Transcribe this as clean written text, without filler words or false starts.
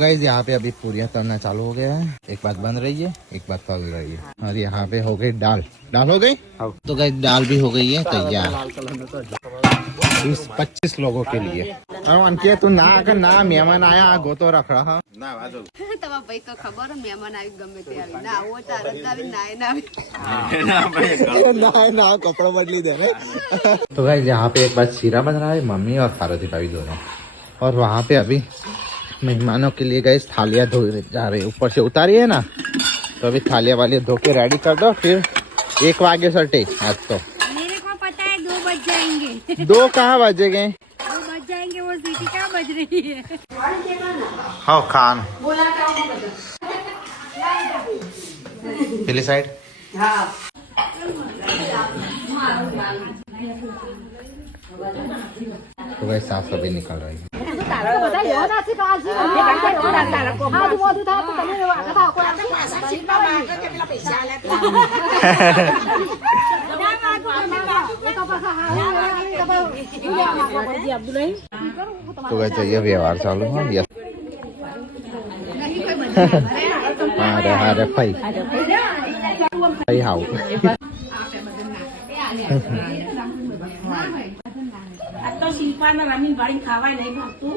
Guys यहाँ पे अभी पूरियां तलना चालू हो गया है। एक बात बन रही है, एक बात तल रही है। और यहाँ पे हो गई दाल। दाल हो गई तो गाइस दाल भी हो गई है तैयार 20-25 लोगों के लिए। अनकिया तू ना अगर ना मेहमान आया आगो तो रख रहा ना वाजो તમારા ભાઈ તો ખબર મહેમાન આવી ગમે તે આવી ના આવો તારે જ આવી ના ના ना कपड़ा बदली दे रहे। तो गाइस यहाँ पे एक बार सीरा बन रहा है मम्मी और पार्वती भाभी दोनों। और वहाँ पे अभी मेहमानों के लिए गए थालियाँ धो जा रहे, ऊपर से उतारी है ना, तो अभी थालियाँ वाली धो के रेडी कर दो। फिर 1 बजे सटे आज तो मेरे को पता है 2 बज जाएंगे। 2 कहाँ बजे गए? 2 बज जाएंगे। वो सीटी कहाँ बज रही है? हाँ खान पहली साइड तो भाई साफ सफाई निकल रही है। तो वैसे ये व्यवहार चालू है ये अरे भाई भाई हाउ તો શિલ્પાના રામી વાળી ખાવાય નહીં ભાગતું